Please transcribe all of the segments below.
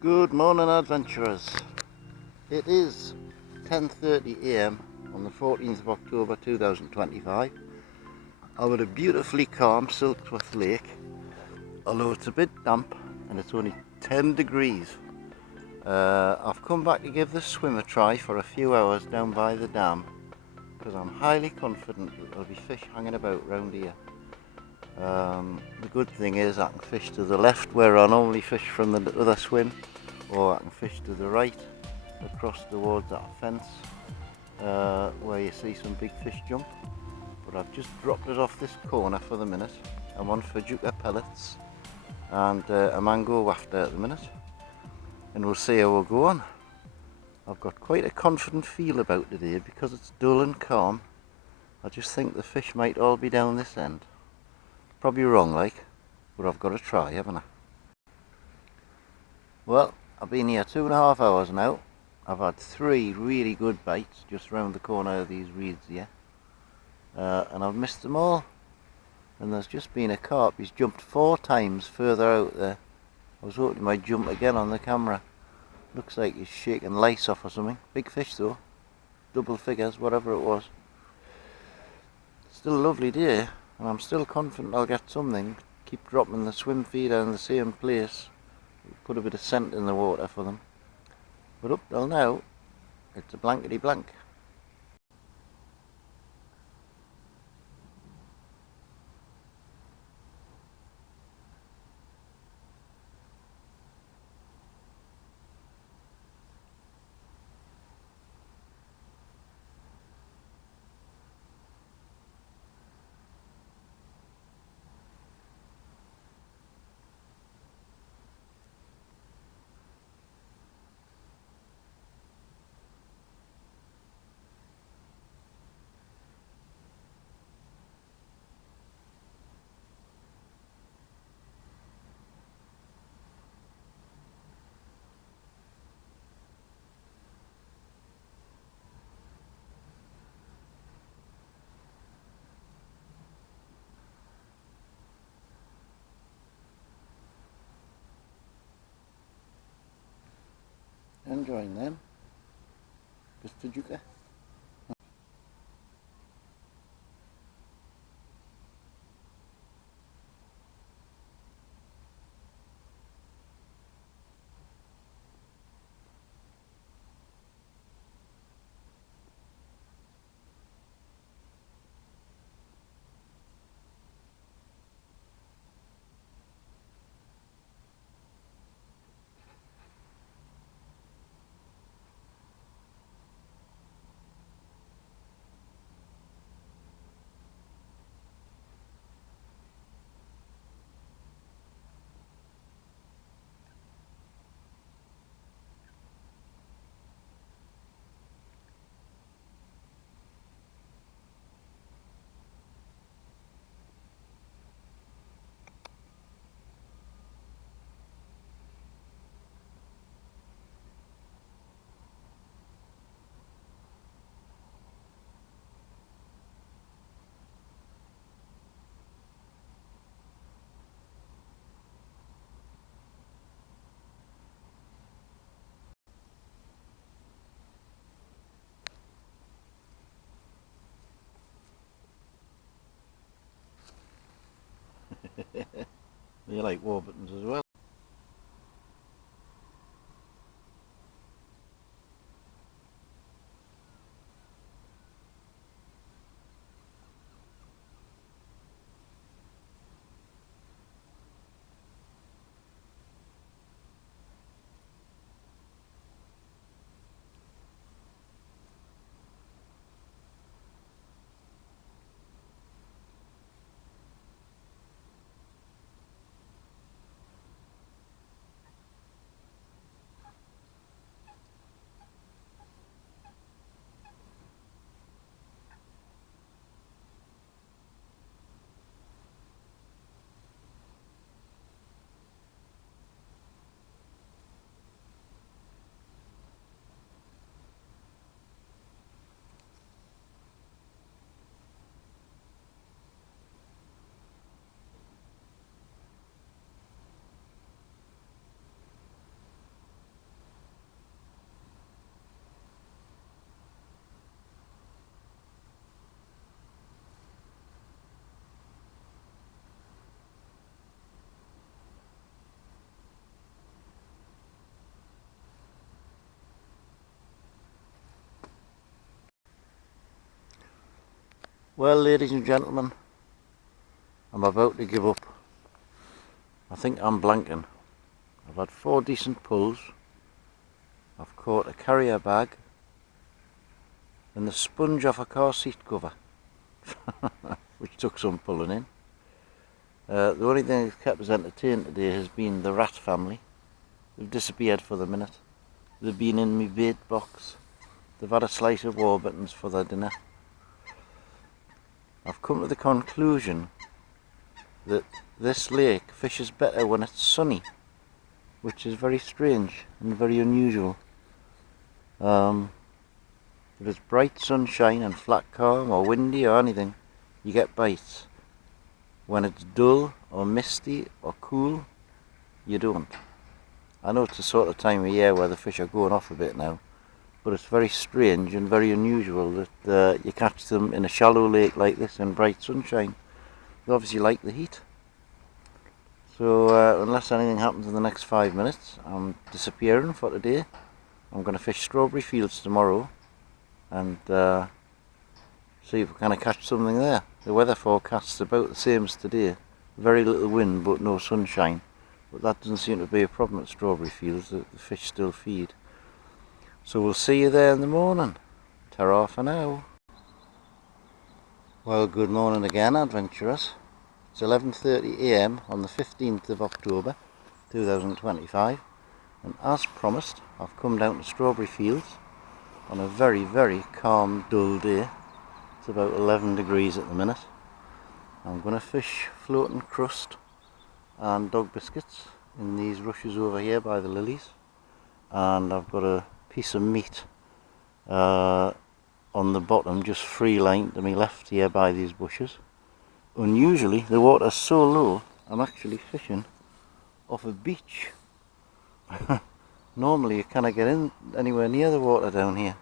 Good morning, adventurers. It is 10:30 a.m. on the 14th of October 2025. I'm at a beautifully calm Silksworth Lake, although it's a bit damp and it's only 10 degrees. I've come back to give the swim a try for a few hours down by the dam because I'm highly confident that there'll be fish hanging about round here. The good thing is I can fish to the left where I normally fish from the other swim, or I can fish to the right across towards that fence where you see some big fish jump. But I've just dropped it off this corner for the minute. I'm on for Juka pellets and a mango wafter at the minute, and we'll see how we'll go on. I've got quite a confident feel about today because it's dull and calm. I just think the fish might all be down this end. Probably wrong like, but I've got to try, haven't I? Well, I've been here 2.5 hours now. I've had 3 really good bites just round the corner of these reeds here, and I've missed them all. And there's just been a carp. He's jumped 4 times further out there. I was hoping he might jump again on the camera. Looks like he's shaking lice off or something. Big fish though, double figures, whatever it was. Still a lovely day, and I'm still confident I'll get something. Keep dropping the swim feeder in the same place. Put a bit of scent in the water for them. But up till now, it's a blankety blank. Enjoying them, Mr. Juka. You like Warburtons as well. Well, ladies and gentlemen, I'm about to give up. I think I'm blanking. I've had 4 decent pulls. I've caught a carrier bag and the sponge off a car seat cover, which took some pulling in. The only thing that's kept us entertained today has been the rat family. They've disappeared for the minute. They've been in my bait box. They've had a slice of warburtons for their dinner. I've come to the conclusion that this lake fishes better when it's sunny, which is very strange and very unusual. If it's bright sunshine and flat calm or windy or anything, you get bites. When it's dull or misty or cool, you don't. I know it's the sort of time of year where the fish are going off a bit now, but it's very strange and very unusual that you catch them in a shallow lake like this in bright sunshine. They obviously like the heat. So unless anything happens in the next 5 minutes, I'm disappearing for today. I'm going to fish Strawberry Fields tomorrow and see if we can catch something there. The weather forecast's about the same as today. Very little wind but no sunshine. But that doesn't seem to be a problem at Strawberry Fields. The fish still feed. So we'll see you there in the morning. Ta-ra for now. Well, good morning again, adventurers. It's 11:30 AM on the 15th of October 2025, and as promised I've come down to Strawberry Fields on a very, very calm, dull day. It's about 11 degrees at the minute. I'm going to fish floating crust and dog biscuits in these rushes over here by the lilies, and I've got a piece of meat on the bottom, just free line to my left here by these bushes. Unusually, the water's so low, I'm actually fishing off a beach. Normally you cannot get in anywhere near the water down here.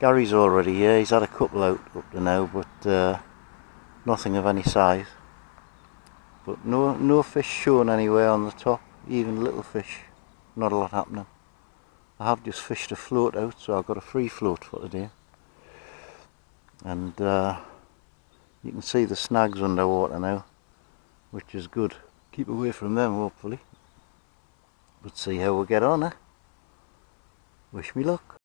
Gary's already here, he's had a couple out up to now, but nothing of any size. But no fish shown anywhere on the top, even little fish, not a lot happening. I have just fished a float out, so I've got a free float for today. And you can see the snags underwater now, which is good. Keep away from them, hopefully. But see how we get on, eh? Wish me luck.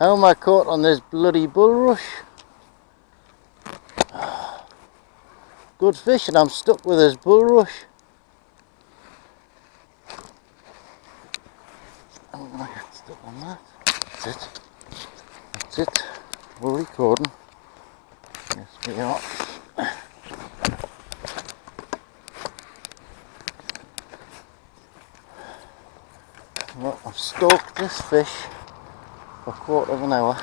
How am I caught on this bloody bulrush? Good fish and I'm stuck with this bulrush. I'm gonna get stuck on that. That's it. That's it. We're recording. Yes, we are. Well, I've stalked this fish for a quarter of an hour.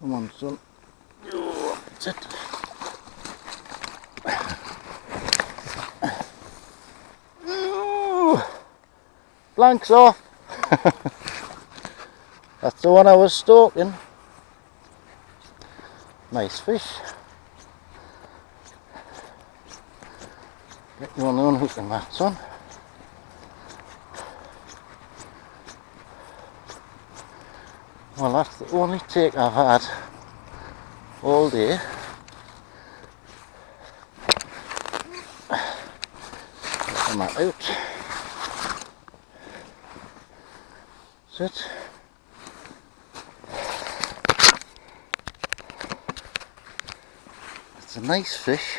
Come on, son. Oh, that's it. Ooh, blank's off. That's the one I was stalking. Nice fish. Get you on the unhooking that, son. Well, that's the only take I've had all day. Get them out. Sit. It's a nice fish.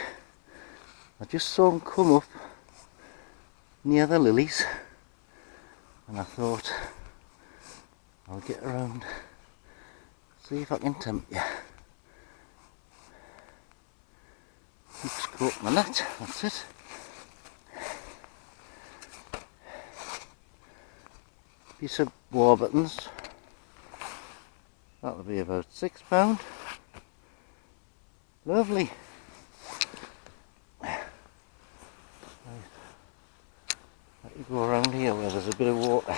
I just saw him come up near the lilies and I thought I'll get around, see if I can tempt you. Hook's caught my net, that's it. Piece of warburtons, that'll be about £6. Lovely. Let me go around here where there's a bit of water.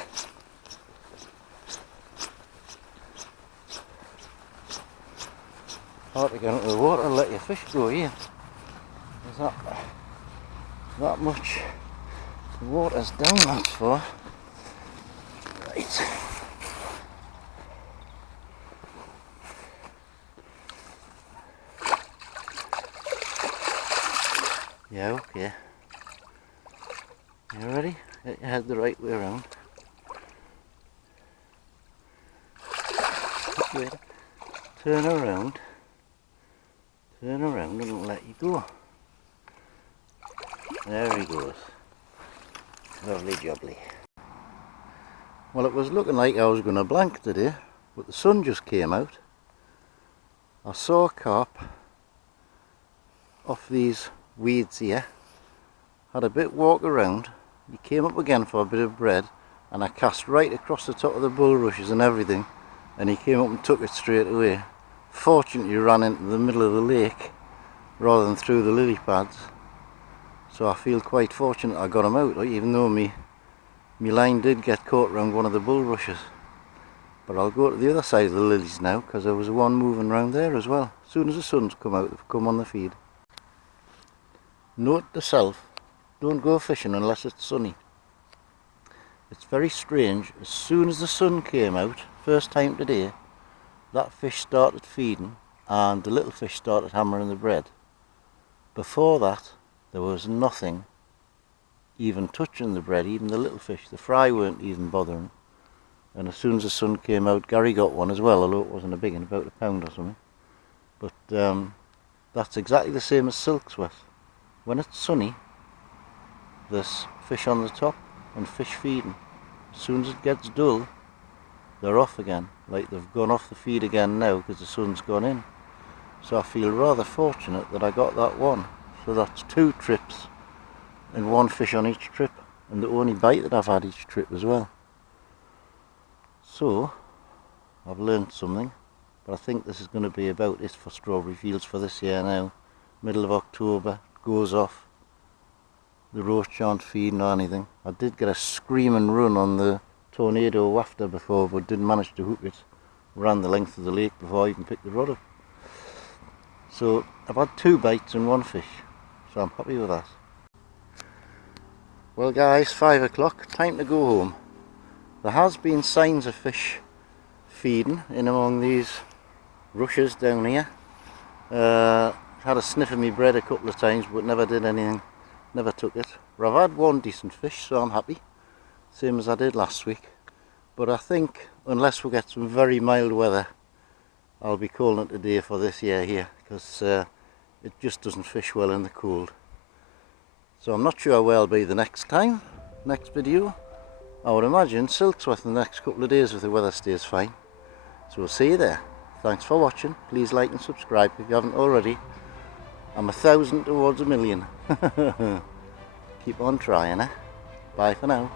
Hard to get into the water and let your fish go here. There's that much. The water's down, that's for. Right. Yeah, okay. You ready? Get your head the right way around. Turn around. Turn around and let you go. There he goes. Lovely jubbly. Well, it was looking like I was going to blank today, but the sun just came out. I saw a carp off these weeds here. Had a bit walk around. He came up again for a bit of bread, and I cast right across the top of the bulrushes and everything, and he came up and took it straight away. Fortunately, he ran into the middle of the lake rather than through the lily pads, so I feel quite fortunate I got him out, even though my line did get caught around one of the bulrushes. But I'll go to the other side of the lilies now, because there was one moving around there as well. As soon as the sun's come out, they've come on the feed. Note to self, don't go fishing unless it's sunny. It's very strange, as soon as the sun came out, first time today, that fish started feeding and the little fish started hammering the bread. Before that, there was nothing even touching the bread, even the little fish. The fry weren't even bothering. And as soon as the sun came out, Gary got one as well, although it wasn't a big one, about a pound or something. But that's exactly the same as Silksworth. When it's sunny, there's fish on the top and fish feeding. As soon as it gets dull, they're off again, like they've gone off the feed again now because the sun's gone in. So I feel rather fortunate that I got that one. So that's 2 trips and 1 fish on each trip, and the only bite that I've had each trip as well. So I've learned something, but I think this is going to be about it for Strawberry Fields for this year now. Middle of October, goes off. The roach aren't feeding or anything. I did get a screaming run on the tornado wafter before, but didn't manage to hook it. Ran the length of the lake before I even picked the rod up. So I've had 2 bites and 1 fish, so I'm happy with that. Well guys, 5 o'clock, time to go home. There has been signs of fish feeding in among these rushes down here. Had a sniff of my bread a couple of times, but never did anything, never took it. But I've had 1 decent fish, so I'm happy. Same as I did last week. But I think, unless we get some very mild weather, I'll be calling it a day for this year here, because it just doesn't fish well in the cold. So I'm not sure where I'll be the next time, next video. I would imagine Silksworth in the next couple of days if the weather stays fine. So we'll see you there. Thanks for watching. Please like and subscribe if you haven't already. I'm 1,000 towards 1,000,000. Keep on trying, eh? Bye for now.